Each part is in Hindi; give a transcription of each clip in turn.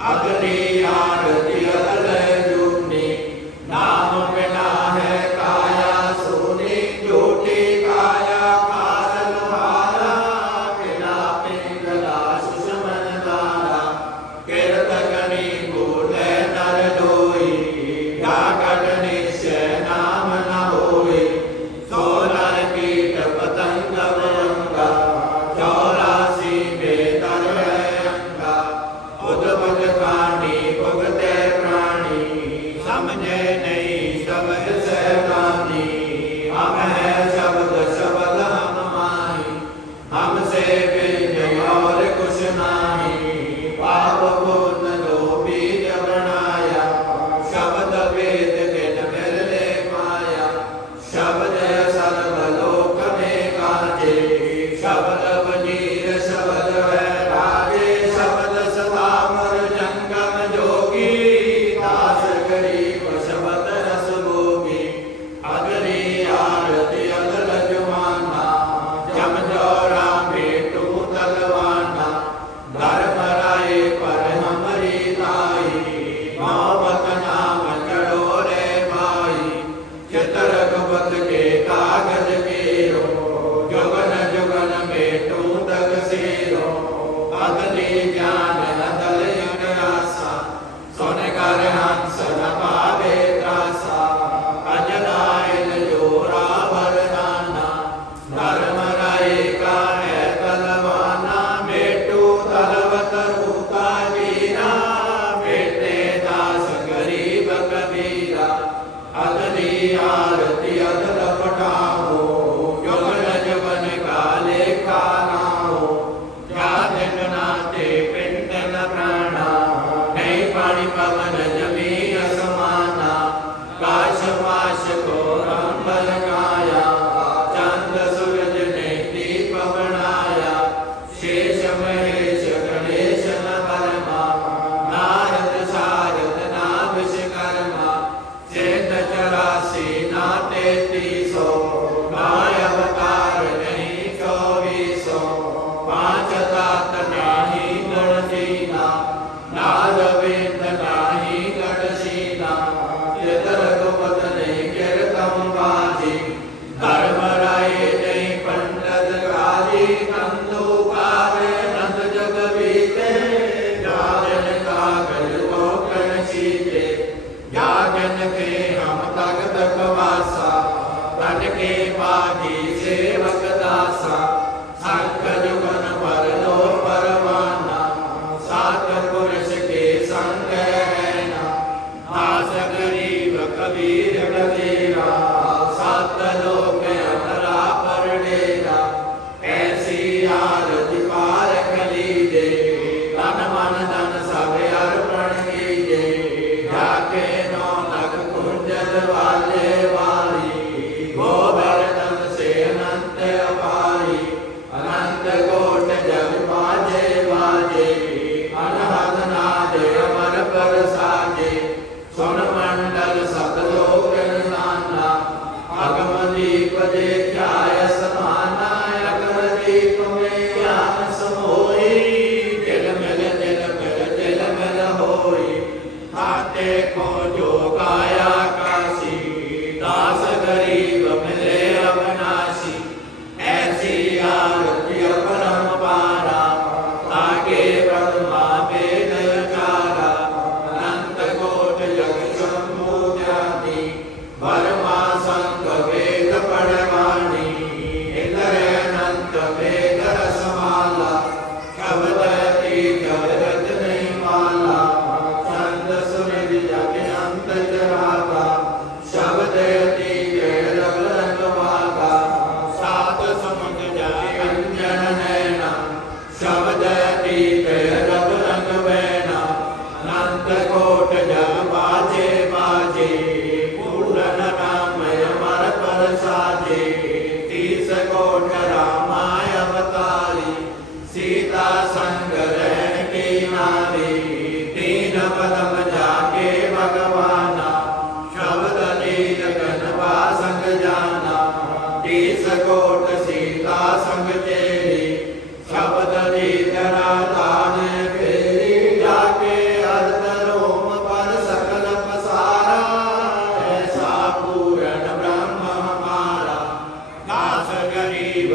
Agradei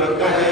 Lord.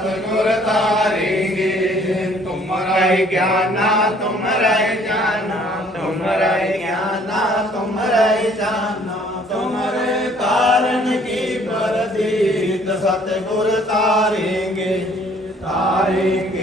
सतगुर तारेंगे तुम्हारा ज्ञाना तुम्हारा जाना तुम्हारा ज्ञाना तुम्हारा जाना। तुम्हारे कारण की बरदीत सतगुर तारेंगे तारेंगे।